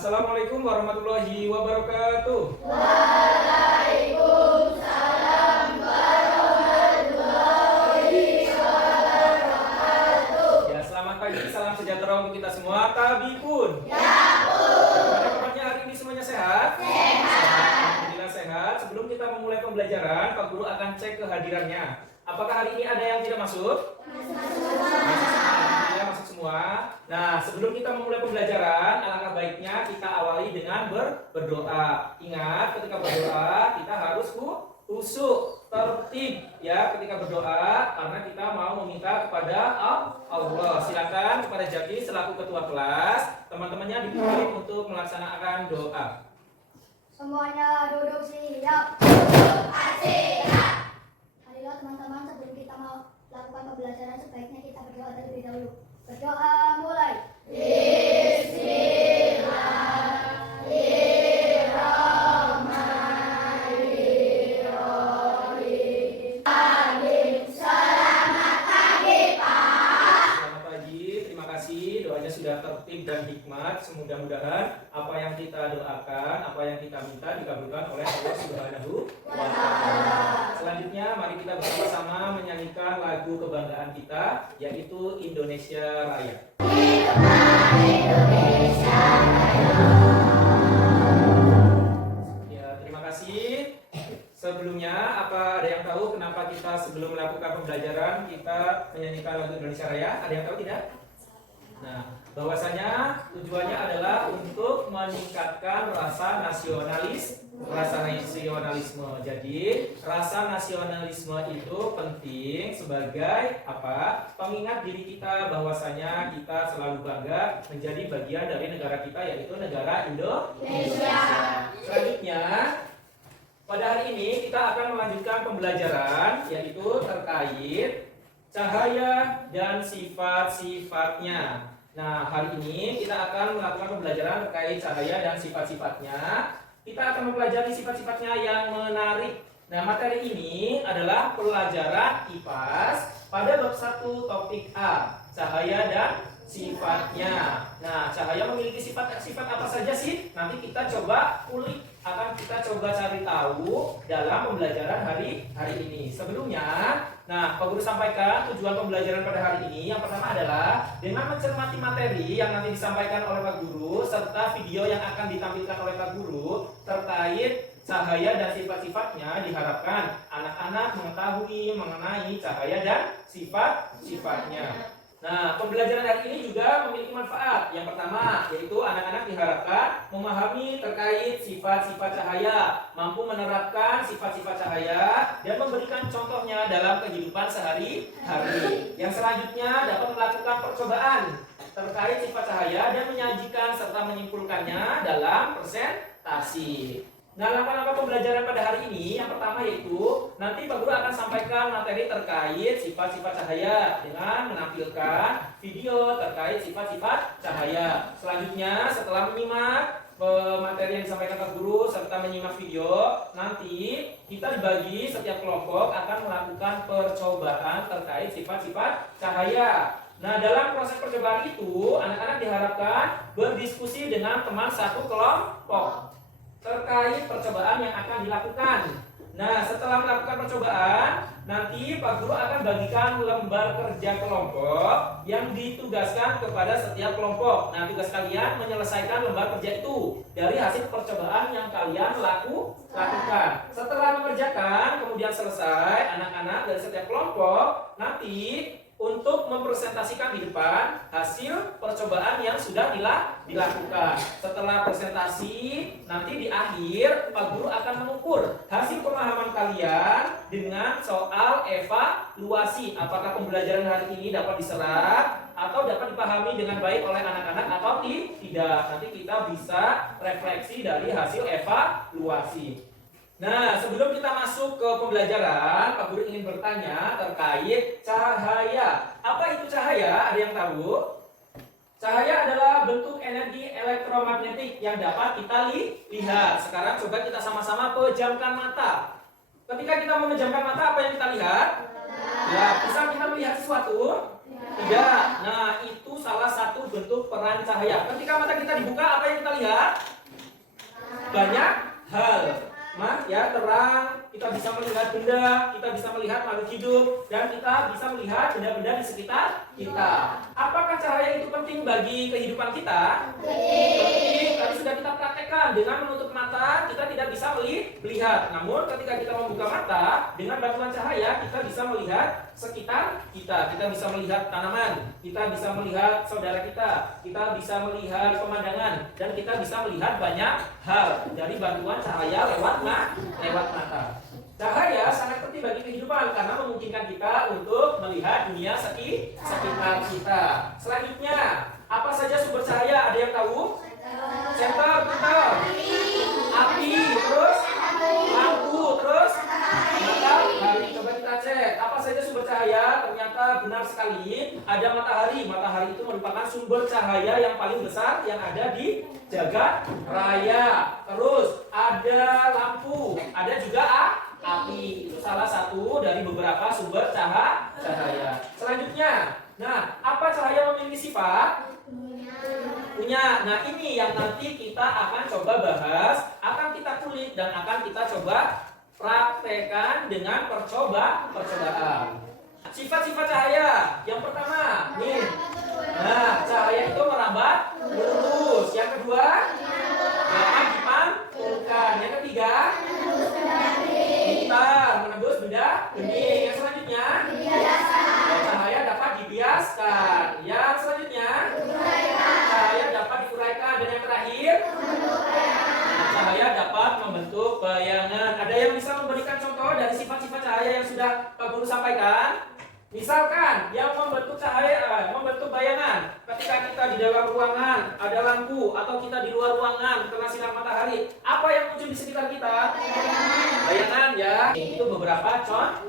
Assalamualaikum warahmatullahi wabarakatuh. Waalaikumsalam warahmatullahi wabarakatuh. Ya, selamat pagi, salam sejahtera untuk kita semua. Tabikun. Ya, Bagaimana kabarnya hari ini, semuanya sehat? sehat. Alhamdulillah sehat. Sebelum kita memulai pembelajaran, Pak Guru akan cek kehadirannya. Apakah hari ini ada yang tidak masuk? Alhamdulillah masuk semua. Nah, sebelum kita memulai pembelajaran, alangkah baiknya kita awali dengan berdoa. Ingat, ketika berdoa kita harus khusyuk, tertib ya ketika berdoa, karena kita mau meminta kepada Allah. Silakan kepada Jaki selaku ketua kelas, teman-temannya dipimpin untuk melaksanakan doa. Semuanya duduk siap. Marilah teman-teman, sebelum kita mau lakukan pembelajaran sebaiknya kita berdoa terlebih dahulu. Berdoa mulai. Bismillahirrahmanirrahim. Amin. Selamat pagi, Pak. Selamat pagi, terima kasih. Doanya sudah tertib dan hikmat. Mudah-mudahan apa yang kita doakan, apa yang kita minta dikabulkan oleh Allah Subhanahu wa Ta'ala. Selanjutnya, mari kita bersama-sama menyanyikan lagu kebanggaan kita, yaitu Indonesia Raya. Ya, terima kasih. Sebelumnya, apa ada yang tahu kenapa kita sebelum melakukan pembelajaran kita menyanyikan lagu Indonesia Raya? Ada yang tahu tidak? Nah, bahwasanya tujuannya adalah untuk meningkatkan rasa nasionalisme. Jadi, rasa nasionalisme itu penting sebagai apa? Pengingat diri kita bahwasanya kita selalu bangga menjadi bagian dari negara kita, yaitu negara Indonesia. Selanjutnya, pada hari ini kita akan melanjutkan pembelajaran, yaitu terkait cahaya dan sifat-sifatnya. Nah, hari ini kita akan melakukan pembelajaran terkait cahaya dan sifat-sifatnya. Kita akan mempelajari sifat-sifatnya yang menarik. Nah, materi ini adalah pelajaran IPAS pada bab 1 topik A, cahaya dan sifatnya. Nah, cahaya memiliki sifat-sifat apa saja sih? Nanti kita coba kulik, akan kita coba cari tahu dalam pembelajaran hari ini. Sebelumnya, nah, Pak Guru sampaikan tujuan pembelajaran pada hari ini. Yang pertama adalah dengan mencermati materi yang nanti disampaikan oleh Pak Guru serta video yang akan ditampilkan oleh Pak Guru terkait cahaya dan sifat-sifatnya, diharapkan anak-anak mengetahui mengenai cahaya dan sifat-sifatnya. Nah, pembelajaran hari ini juga memiliki manfaat. Yang pertama, yaitu anak-anak diharapkan memahami terkait sifat-sifat cahaya, mampu menerapkan sifat-sifat cahaya, dan memberikan contohnya dalam kehidupan sehari-hari. Yang selanjutnya dapat melakukan percobaan terkait sifat cahaya dan menyajikan serta menyimpulkannya dalam presentasi. Nah, langkah-langkah pembelajaran pada hari ini, yang pertama yaitu nanti Pak Guru akan sampaikan materi terkait sifat-sifat cahaya dengan menampilkan video terkait sifat-sifat cahaya. Selanjutnya, setelah menyimak materi yang disampaikan Pak Guru serta menyimak video, nanti kita dibagi setiap kelompok akan melakukan percobaan terkait sifat-sifat cahaya. Nah, dalam proses percobaan itu, anak-anak diharapkan berdiskusi dengan teman satu kelompok terkait percobaan yang akan dilakukan. Nah, setelah melakukan percobaan, nanti Pak Guru akan bagikan lembar kerja kelompok yang ditugaskan kepada setiap kelompok. Nah, tugas kalian menyelesaikan lembar kerja itu dari hasil percobaan yang kalian lakukan. Setelah mengerjakan, kemudian selesai, anak-anak dari setiap kelompok nanti untuk mempresentasikan di depan hasil percobaan yang sudah dilakukan. Setelah presentasi, nanti di akhir Pak Guru akan mengukur hasil pemahaman kalian dengan soal evaluasi. Apakah pembelajaran hari ini dapat diserap atau dapat dipahami dengan baik oleh anak-anak atau tidak. Nanti kita bisa refleksi dari hasil evaluasi. Nah, sebelum kita masuk ke pembelajaran, Pak Guru ingin bertanya terkait cahaya. Apa itu cahaya? Ada yang tahu? Cahaya adalah bentuk energi elektromagnetik yang dapat kita lihat. Sekarang coba kita sama-sama pejamkan mata. Ketika kita memejamkan mata, apa yang kita lihat? Ya, bisa kita melihat sesuatu? Tidak. Nah, itu salah satu bentuk peran cahaya. Ketika mata kita dibuka, apa yang kita melihat banyak hal. Ya, terang, kita bisa melihat benda, kita bisa melihat makhluk hidup, dan kita bisa melihat benda-benda di sekitar kita. Apakah cahaya itu penting bagi kehidupan kita? Penting. Tadi sudah kita praktekkan. Dengan menutup mata, kita tidak bisa melihat. Namun, ketika kita membuka mata, dengan bantuan cahaya, kita bisa melihat sekitar kita. Kita bisa melihat tanaman, kita bisa melihat saudara kita bisa melihat pemandangan, dan kita bisa melihat banyak hal dari bantuan cahaya lewat mata. Cahaya sangat penting bagi kehidupan karena memungkinkan kita untuk melihat dunia sekitar kita. Selanjutnya, apa saja sumber cahaya? Ada yang tahu? Center, betul. Api, terus lampu, terus matahari. Coba kita cek apa saja sumber cahaya. Ternyata benar sekali, ada matahari. Matahari itu merupakan sumber cahaya yang paling besar yang ada di jagat raya. Terus ada lampu, ada juga api. Itu salah satu dari beberapa sumber cahaya. Selanjutnya, apa cahaya memiliki sifat? Punya. Nah, ini yang nanti kita akan coba bahas, akan kita kulik dan akan kita coba praktekkan dengan percobaan. Sifat-sifat cahaya. Yang pertama, nih. Nah, cahaya itu merambat lurus. Yang kedua, dapat dipantulkan. Yang ketiga, hitam, menembus benda bening. Yang selanjutnya, cahaya dapat dibiaskan. Yang selanjutnya, cahaya dapat diuraikan. Dan yang terakhir, cahaya dapat membentuk bayangan. Ada yang bisa memberikan contoh dari sifat-sifat cahaya yang sudah Pak Guru sampaikan? Misalkan yang membentuk cahaya, membentuk bayangan. Ketika kita di dalam ruangan ada lampu, atau kita di luar ruangan kena sinar matahari, apa yang muncul di sekitar kita? Bayangan, ya. Itu beberapa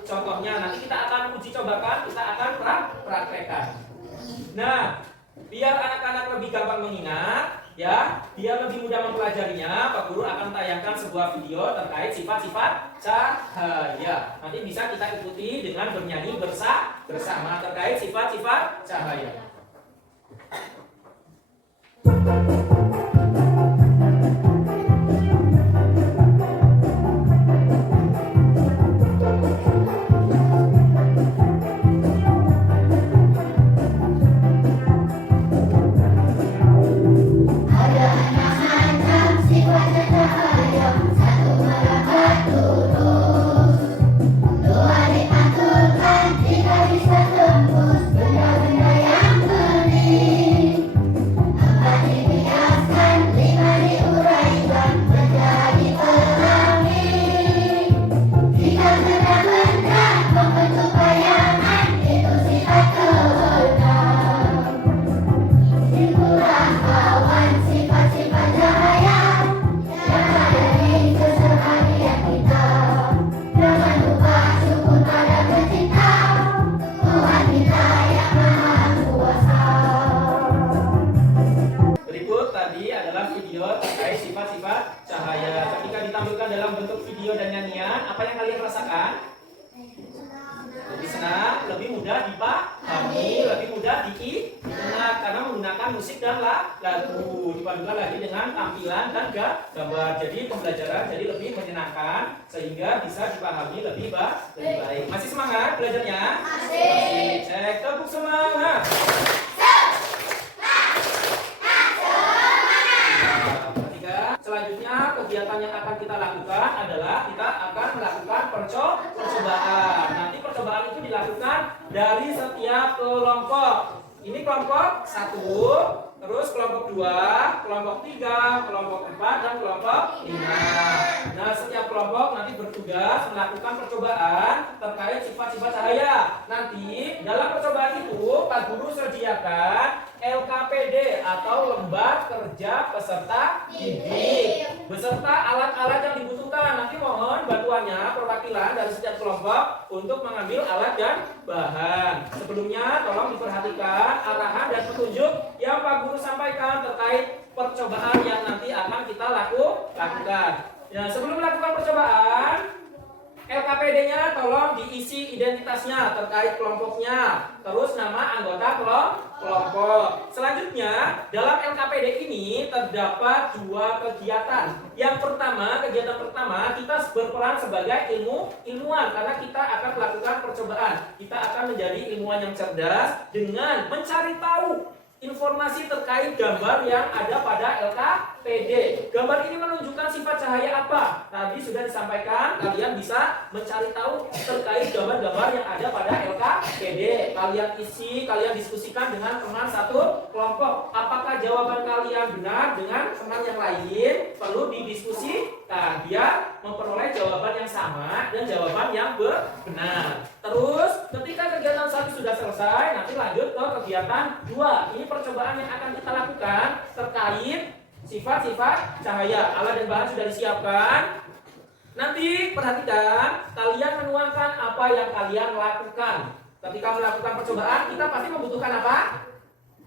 contohnya. Nanti kita akan uji cobakan, kita akan praktekkan. Nah, biar anak-anak lebih gampang mengingat, ya, biar lebih mudah mempelajarinya, Pak Guru akan tayangkan sebuah video terkait sifat-sifat cahaya. Nanti bisa kita ikuti dengan bernyanyi bersama terkait sifat-sifat cahaya. Lagu dipadukan lagi dengan tampilan dan gambar, jadi pembelajaran jadi lebih menyenangkan sehingga bisa dipahami lebih baik. Masih semangat belajarnya? Masih. Cek, tepuk semangat. Selanjutnya kegiatan yang akan kita lakukan adalah kita akan melakukan percobaan. Nanti percobaan itu dilakukan dari setiap kelompok. Ini kelompok 1, terus kelompok 2, kelompok 3, kelompok 4, dan kelompok 5. Nah, setiap kelompok nanti bertugas melakukan percobaan terkait sifat-sifat cahaya. Nanti dalam percobaan itu Pak Guru sediakan LKPD atau lembar kerja peserta didik beserta alat-alat yang dibutuhkan. Nanti mohon bantuannya perwakilan dari setiap kelompok untuk mengambil alat dan bahan. Sebelumnya tolong diperhatikan arahan dan petunjuk yang Pak Guru sampaikan terkait percobaan yang nanti akan kita lakukan. Ya, sebelum melakukan percobaan, LKPD-nya tolong diisi identitasnya terkait kelompoknya, terus nama anggota kelompok. Selanjutnya, dalam LKPD ini terdapat dua kegiatan. Yang pertama, kegiatan pertama, kita berperan sebagai ilmuwan karena kita akan melakukan percobaan. Kita akan menjadi ilmuwan yang cerdas dengan mencari tahu informasi terkait gambar yang ada pada LKPD. Gambar ini menunjukkan sifat cahaya apa? Tadi sudah disampaikan, kalian bisa mencari tahu terkait gambar-gambar yang ada pada LKPD. Kalian isi, kalian diskusikan dengan teman satu kelompok. Apakah jawaban kalian benar dengan teman yang lain? Perlu didiskusikan biar memperoleh jawaban yang sama dan jawaban yang benar. Terus, ketika kegiatan 1 sudah selesai, nanti lanjut ke kegiatan 2. Ini percobaan yang akan kita lakukan terkait sifat-sifat cahaya. Alat dan bahan sudah disiapkan. Nanti perhatikan, kalian menuangkan apa yang kalian lakukan. Ketika melakukan percobaan, kita pasti membutuhkan apa?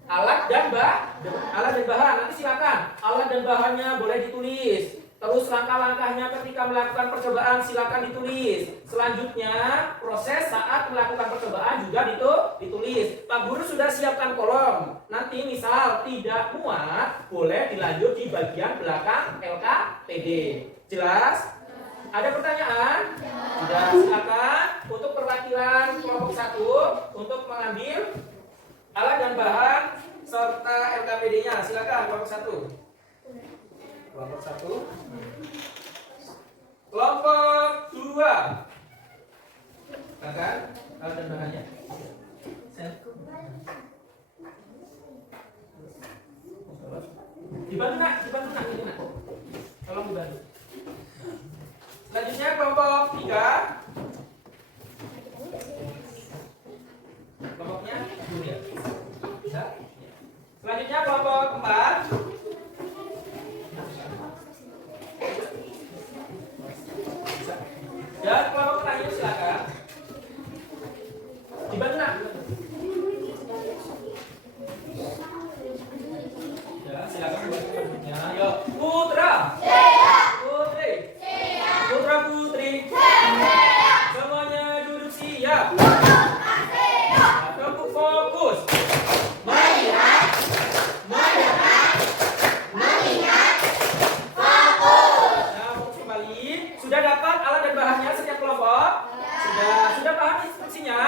Alat dan bahan. Nanti silakan, alat dan bahannya boleh ditulis. Terus langkah-langkahnya ketika melakukan percobaan silakan ditulis. Selanjutnya proses saat melakukan percobaan juga ditulis. Pak Guru sudah siapkan kolom. Nanti misal tidak muat boleh dilanjut di bagian belakang LKPD. Jelas? Ada pertanyaan? Sudah, silakan untuk perwakilan kelompok 1 untuk mengambil alat dan bahan serta LKPD-nya. Silakan kelompok 1. Kelompok 1. Kelompok 2. Silakan alat dan bahannya. Dibantu nak, ini nak. Tolong dibantu. Selanjutnya kelompok 3. Kelompoknya dulu ya. Bisa? Selanjutnya kelompok 4. Dan kelompok terakhir silakan. Dibantu nak. Ya, silakan berikutnya. Yuk, Putra. Putri. Putra Putri. Semuanya duduk siap. Tepuk fokus. Mengingat. Nah, fokus kembali. Sudah dapat alat dan bahannya setiap kelompok? Sudah paham instruksinya?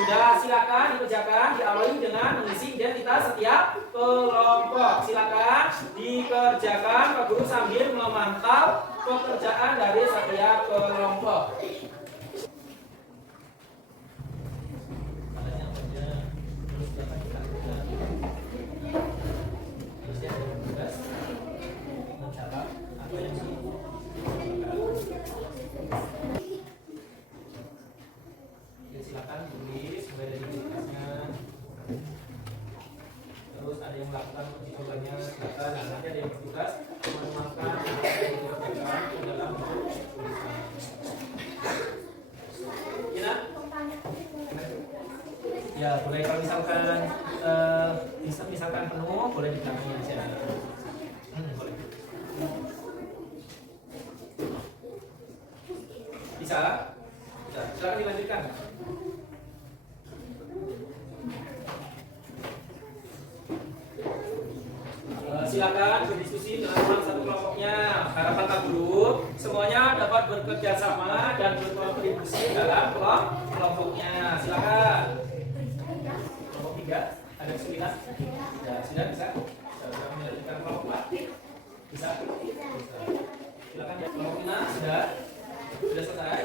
Sudah, silakan dikerjakan, diawali dengan mengisi identitas setiap kelompok. Silakan dikerjakan, Pak Guru sambil memantau pekerjaan dari setiap kelompok. Silakan tulis mulai dari tulisnya. Terus ada yang melakukan uji cobanya, silakan. Nah, nanti ada yang bertugas menuangkan apa yang dikerjakan ke dalam tulisan. Ya, ya boleh kalau misalkan penuh boleh ditangani aja. Boleh. Bisa? Bisa. Silakan dilanjutkan. Silakan berdiskusi dengan teman satu kelompoknya. Harapan Pak Guru semuanya dapat bekerja sama dan berkontribusi dalam kelompoknya. Silakan. Kelompok 3 ada kesulitan? Ya, sudah bisa. Sudah melanjutkan kelompok 4? Bisa? Silakan ya. Kelompok 5 sudah selesai.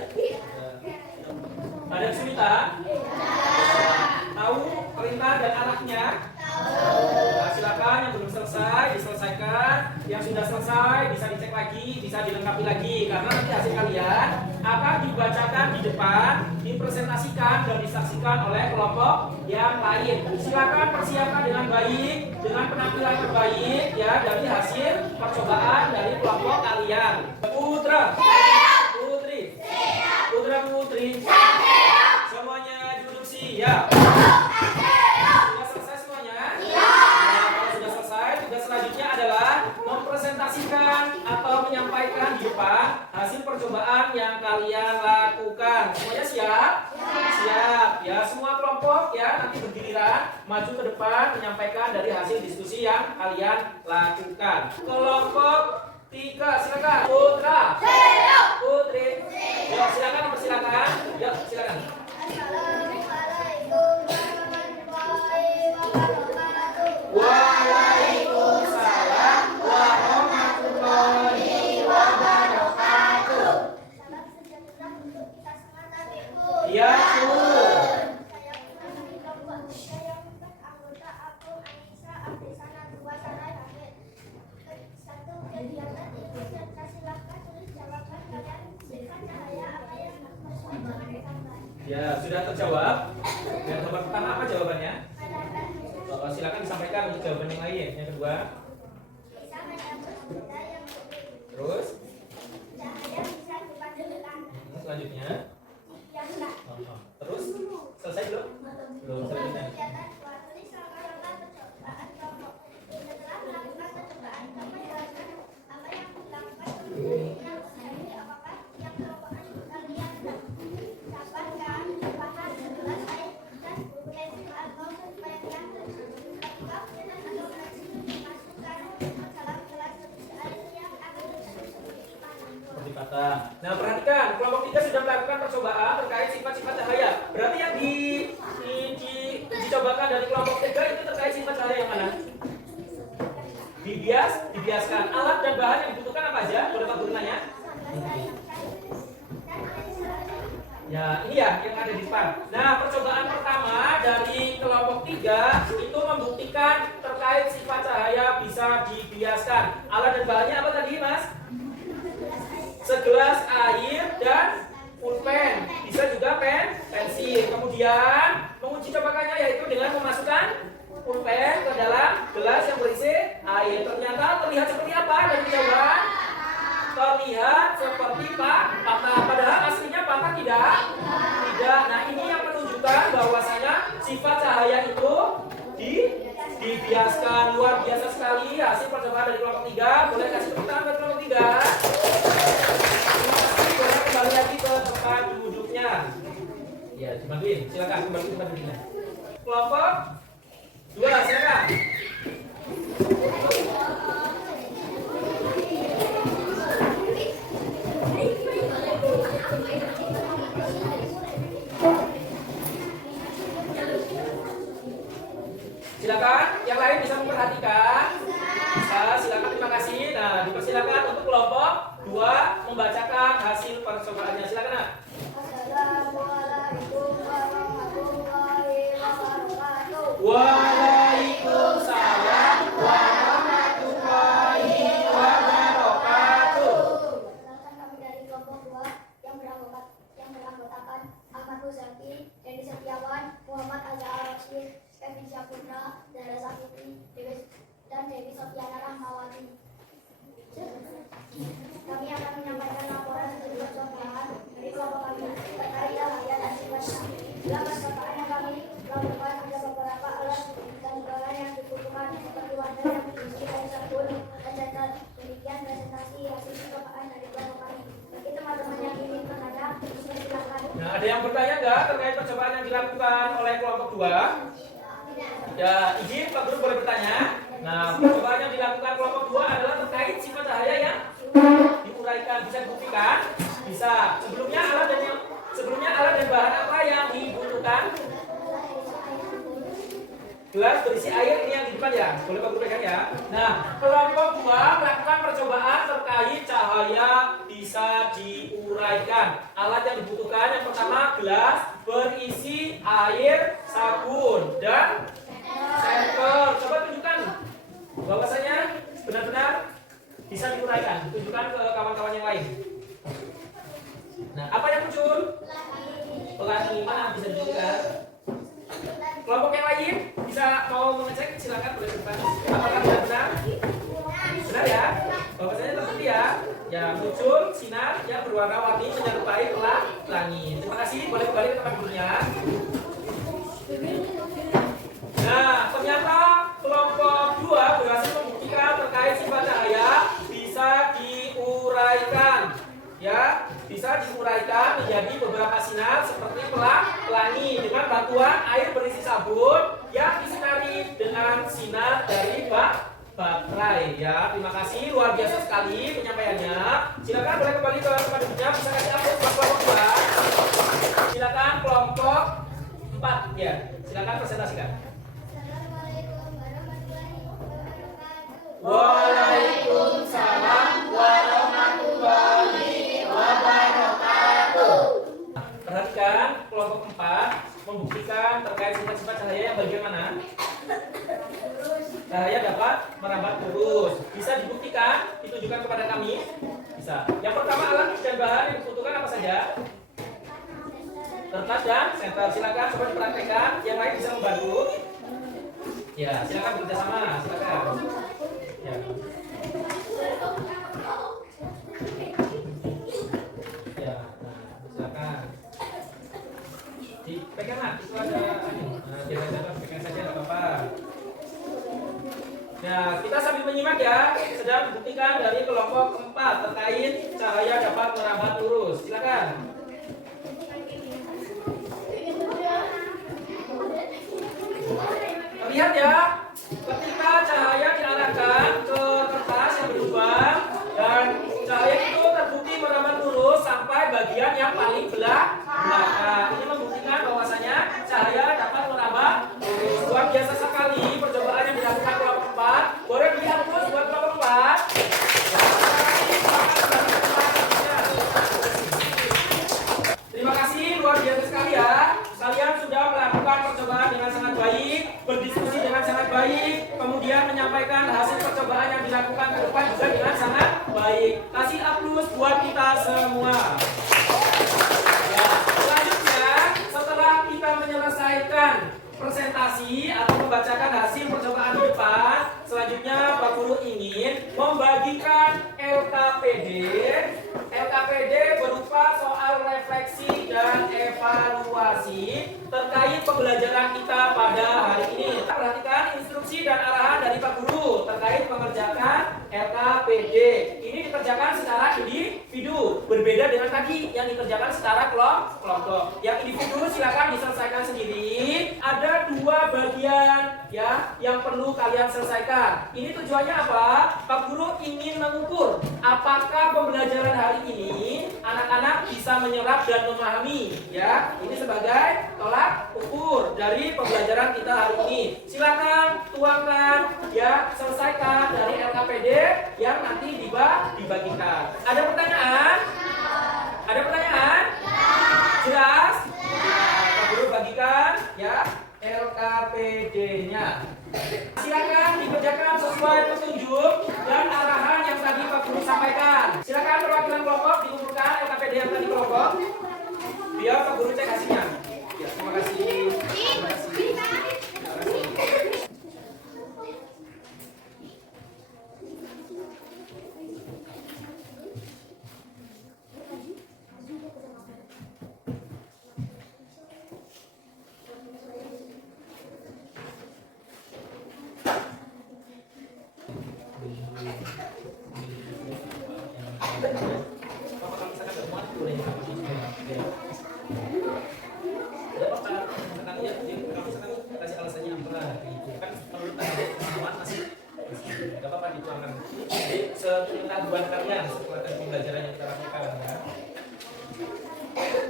Ada kesulitan? Tahu perintah dan arahnya? Nah, silakan yang belum selesai diselesaikan, yang sudah selesai bisa dicek lagi, bisa dilengkapi lagi karena nanti hasil kalian akan dibacakan di depan, dipresentasikan dan disaksikan oleh kelompok yang lain. Silakan persiapkan dengan baik, dengan penampilan terbaik ya dari hasil percobaan dari kelompok kalian. Putra, Putri, Putra Putri, semuanya duduk siap. Atau menyampaikan di depan hasil percobaan yang kalian lakukan. Semuanya siap? Siap. Ya, semua kelompok ya nanti bergiliran maju ke depan kalian lakukan. Kelompok 3 silakan. Putra. Putri. Yuk silakan persilakan. Yuk silakan. Assalamualaikum warahmatullahi wabarakatuh. Waalaikumsalam warahmatullahi wabarakatuh. Salam sejahtera untuk kita semua tabiku. Ya, Bu. Saya bukan anggota aku Anissa Abdisana Dua Sarai Hamid. Satu kegiatan itu silakan tulis jawaban kalian. Sifat cahaya apa yang sesuai dengan gambar. Ya, sudah terjawab. Yang nomor pertama apa jawabannya? Ada Silakan disampaikan untuk jawaban yang lain. Yang kedua, bisa menyambut benda yang berbeda. terus Cahaya bisa dipanjangkan. selanjutnya. Yang enggak. Terus selesai belum? Belum selanjutnya. Kegiatan buat tulis langkah-langkah percobaan kelompok. Setelah melakukan percobaan, kamu jelaskan apa yang dilakukan kemudian apakah yang kelompok kalian dapatkan bahan sebelas air dan pensil atau penyampaian ketika penyampaian atau pensil dimasukkan ke dalam gelas air yang akan seperti mana. Seperti kata. Nah, perhatikan, kelompok 3 sudah melakukan percobaan terkait sifat-sifat cahaya. Berarti yang dicobakan dari kelompok 3 itu terkait sifat cahaya yang mana? Dibiaskan. Alat dan bahan yang dibutuhkan apa aja? Boleh Pak Guru nanya? Ya, ini ya yang ada di depan. Nah, percobaan pertama dari kelompok 3 itu membuktikan terkait sifat cahaya bisa dibiaskan. Alat dan bahannya apa tadi, Mas? Segelas air dan pulpen. Bisa juga pensil. Kemudian menguji cobakannya yaitu dengan memasukkan pulpen ke dalam gelas yang berisi air. Ternyata terlihat seperti apa dari jawaban? Terlihat seperti patah. Padahal aslinya patah tidak. Nah, ini yang menunjukkan bahwasanya sifat cahaya itu dibiaskan. Luar biasa sekali hasil percobaan dari kelompok 3. Boleh kasih tepuk tangan buat kelompok 3. Boleh kembali lagi ke tempat duduknya. Ya, dibantuin. Silakan kembali ke tempat duduknya. Kelompok 2 silakan. Silakan, yang lain bisa memperhatikan. Bisa, silakan, terima kasih. Nah, dipersilakan untuk kelompok 2 membacakan hasil percobaannya. Silakan, Nak. Assalamualaikum warahmatullahi wabarakatuh. Waalaikumsalam warahmatullahi wabarakatuh. Perkenalkan kami dari kelompok 2 yang beranggotakan Ahmad Huzaki, Dendi Setiawan, Muhammad Azhar Rashid, Kevin Syafurna, Zahra Sakiti, dan Dewi Sofiana Rahmawati. Kami akan menyampaikan laporan hasil percobaan dari kelompok kami terkait cahaya dan sifatnya. Dalam percobaan yang kami lakukan ada beberapa alat dan bahan yang dibutuhkan seperti wadah yang diisi air sabun dan catat. Demikian presentasi hasil percobaan dari kelompok kami. Bagi teman-teman yang ingin bertanya, silakan. Nah, ada yang bertanya nggak terkait percobaan yang dilakukan oleh kelompok 2? Ya, izin Pak Guru boleh bertanya. Nah, percobaan yang dilakukan kelompok 2 adalah terkait sifat cahaya yang diuraikan. Bisa dibuktikan? Bisa. Sebelumnya alat dan bahan apa yang dibutuhkan? Gelas berisi air, ini yang di depan ya. Boleh Pak Guru pegang ya. Nah, kelompok 2 melakukan percobaan terkait cahaya bisa diuraikan. Alat yang dibutuhkan yang pertama gelas berisi air, sabun dan sampel. Coba tunjukkan bahwasanya benar-benar bisa diuraikan. Tunjukkan ke kawan-kawan yang lain. Nah, apa yang muncul? Pelangi. Mana bisa ditunjukkan? Kelompok yang lain bisa mau mengecek, silakan boleh depan. Apakah benar-benar? Benar ya? Bahwasanya terbukti ya. Ya, muncul sinar yang berwarna-warni menyerupai pelangi. Terima kasih. Boleh kembali ke tempat duduknya. Nah, ternyata kelompok 2 berhasil membuktikan terkait sifat cahaya bisa diuraikan. Ya, bisa diuraikan menjadi beberapa sinar seperti pelangi dengan bantuan air berisi sabun yang disinari dengan sinar dari luar biasa sekali penyampaiannya. Silakan boleh kembali ke tempat duduknya. Bisa kasih upload buat kelompok 2. Silakan kelompok 4 ya. Silakan presentasikan. Assalamualaikum warahmatullahi wabarakatuh. Waalaikumsalam warahmatullahi wabarakatuh. Perhatikan kelompok 4 membuktikan terkait sifat-sifat cahaya yang bagian mana? Cahaya dapat merambat lurus. Bisa dibuktikan? Ditunjukkan kepada kami? Bisa. Yang pertama, alat dan bahan yang dibutuhkan apa saja? Kertas dan senter. Silakan coba dipraktekkan. Yang lain bisa membantu. Ya, silakan bekerja sama. Silakan. Ya. Ya, nah, silakan. Dipegang lah, itu ada jangan pegang saja nggak apa-apa. Nah, kita sambil menyimak ya, sedang membuktikan dari kelompok 4 terkait cahaya dapat merambat lurus. Silakan. Lihat ya, ketika cahaya diarahkan ke kertas yang berlubang dan cahaya itu terbukti merambat lurus sampai bagian yang paling belakang. Ini membuktikan bahwasanya cahaya dapat merambat lurus. Luar biasa sekali percobaan yang dilakukan kelompok 4. Boleh dilihat terus buat kelompok 4. Terima kasih, luar biasa sekali ya. Kalian sudah melakukan percobaan dengan sangat baik, berdiskusi dengan sangat baik, kemudian menyampaikan hasil percobaan yang dilakukan ke depan juga dengan sangat baik. Kasih aplaus buat kita semua. Ya, selanjutnya setelah kita menyelesaikan presentasi atau membacakan hasil percobaan di depan, selanjutnya Pak Guru ingin membagikan LKPD berupa soal refleksi dan evaluasi terkait pembelajaran kita pada hari ini. Perhatikan instruksi dan arahan dari Pak Guru terkait mengerjakan LKPD. Ini dikerjakan secara individu, berbeda dengan tadi yang dikerjakan secara kelompok. Yang individu silakan diselesaikan sendiri. Ada 2 bagian ya yang perlu kalian selesaikan. Ini tujuannya apa? Pak Guru ingin mengukur apakah pembelajaran hari ini anak-anak bisa menyerap dan memahami ya. Ini sebagai tolak ukur dari pembelajaran kita hari ini. Silakan tuangkan ya, selesaikan dari LKPD yang nanti dibagikan. Ada pertanyaan? Ada pertanyaan? Jelas? Pak Guru bagikan ya LKPD-nya. Silakan dikerjakan sesuai petunjuk dan arahan yang tadi Pak Guru sampaikan. Silakan perwakilan kelompok dikumpulkan LKPD yang tadi kelompok. Biar Pak Guru cek hasilnya. Ya, terima kasih. Terima kasih. Terima kasih.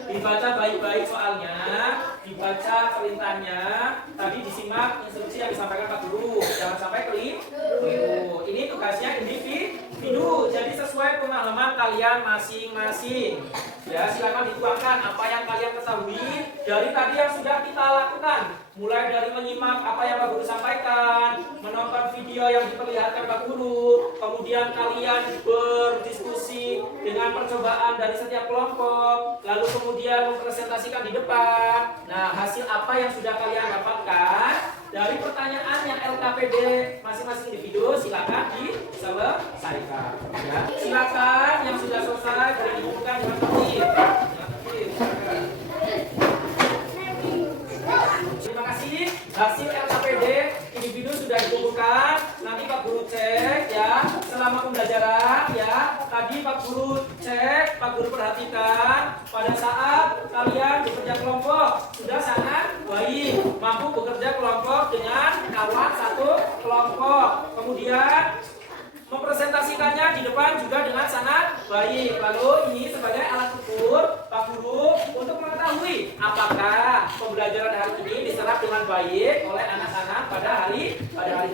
Dibaca baik-baik soalnya, dibaca perintahnya, tadi disimak instruksi yang disampaikan Pak Guru, jangan sampai keliru. Ini tugasnya individu, jadi sesuai pemahaman kalian masing-masing. Ya, silakan dituangkan apa yang kalian ketahui dari tadi yang sudah kita lakukan. Mulai dari menyimak apa yang Pak Guru sampaikan, menonton video yang diperlihatkan Pak Guru, kemudian kalian berdiskusi dengan percobaan dari setiap kelompok, lalu kemudian mempresentasikan di depan. Nah, hasil apa yang sudah kalian dapatkan dari pertanyaan yang LKPD masing-masing individu, silakan diselesaikan. Ya. Silakan yang sudah selesai boleh dikumpulkan dengan tertib. Terima kasih. Hasil LKPD individu sudah dikumpulkan. Nanti Pak Guru cek ya selama pembelajaran ya. Tadi Pak Guru cek, Pak Guru perhatikan pada saat kalian bekerja kelompok sudah sangat baik, mampu bekerja kelompok dengan kawan satu kelompok. Kemudian mempresentasikannya di depan juga dengan sangat baik. Lalu ini sebagai alat ukur Pak Guru untuk mengetahui apakah pembelajaran hari ini diserap dengan baik oleh anak-anak pada hari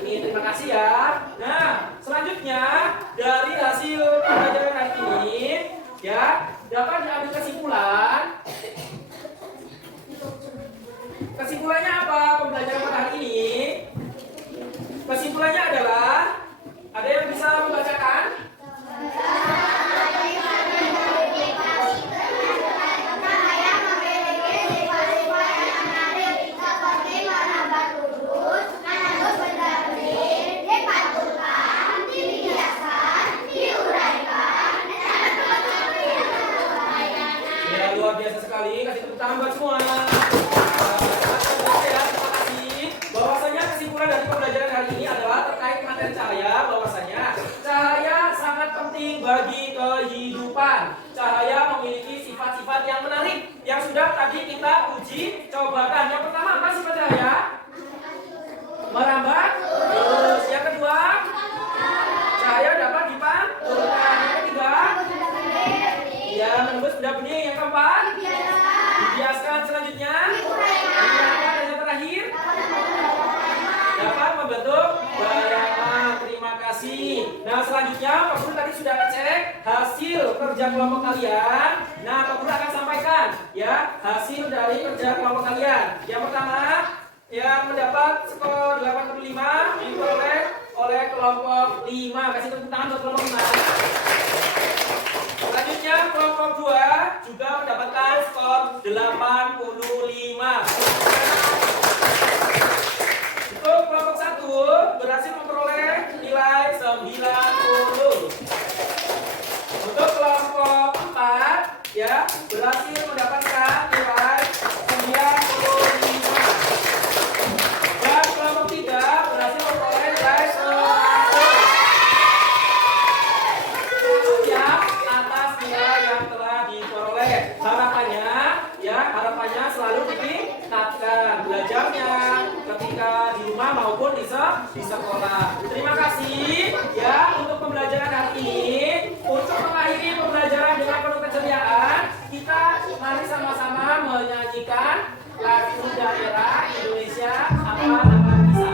ini. Terima kasih ya. Nah, selanjutnya dari hasil pembelajaran hari ini ya dapat diambil kesimpulan. Kesimpulannya apa pembelajaran pada hari ini? Kesimpulannya adalah, ada yang bisa membacakan? Ya, luar biasa sekali. Kasih tepuk tangan buat semua. Bahwasanya kesimpulan dari pembelajaran hari ini adalah terkait materi cahaya, bahwasanya cahaya sangat penting bagi kehidupan. Cahaya memiliki sifat-sifat yang menarik yang sudah tadi kita uji cobakan. Yang pertama apa sifat cahaya? Merambat. Terus yang kedua, cahaya dapat dipantulkan. Yang ketiga, ya menembus benda bening. Yang keempat, dibiaskan. Selanjutnya, dan yang terakhir, dapat membentuk bayangan. Terima kasih. Nah, selanjutnya Pak Guru tadi sudah cek hasil kerja kelompok kalian. Nah, Pak Guru akan sampaikan ya hasil dari kerja kelompok kalian. Yang pertama, yang mendapat skor 85 diperoleh oleh kelompok 5. Kasih tepuk tangan untuk kelompok 5. Selanjutnya kelompok 2 juga mendapatkan skor 85. Untuk kelompok 1 berhasil memperoleh nilai 90. Untuk kelompok 4 ya berhasil mendapatkan nilai 95. Dan kelompok 3 berhasil memperoleh nilai 100. Siap atas nilai yang telah diperoleh. Harapannya selalu ditingkatkan belajarnya ketika di rumah maupun di sekolah. Terima kasih ya untuk pembelajaran hari ini. Untuk mengakhiri pembelajaran dengan penuh keceriaan, kita mari sama-sama menyanyikan lagu daerah Indonesia Apa-Apa Bisa.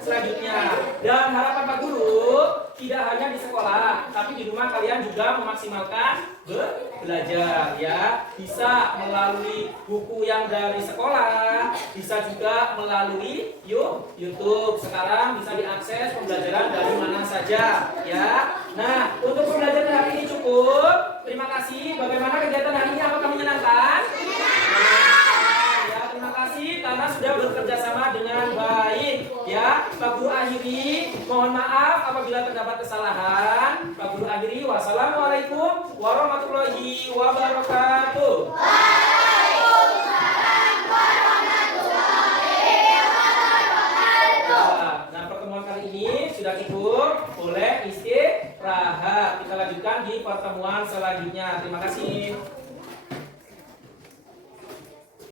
Selanjutnya, dan harapan Pak Guru tidak hanya di sekolah, tapi di rumah kalian juga memaksimalkan belajar ya. Bisa melalui buku yang dari sekolah, bisa juga melalui YouTube. Sekarang bisa diakses pembelajaran dari mana saja ya. Nah, untuk pembelajaran hari ini cukup. Terima kasih. Bagaimana kegiatan hari ini? Apakah menyenangkan? Terima kasih karena sudah bekerja sama dengan baik ya. Pak Guru akhiri, mohon maaf apabila terdapat kesalahan. Pak Guru akhiri, wassalamualaikum warahmatullahi wabarakatuh. Waalaikumsalam warahmatullahi wabarakatuh. Nah, pertemuan kali ini sudah cukup, boleh istirahat. Kita lanjutkan di pertemuan selanjutnya. Terima kasih.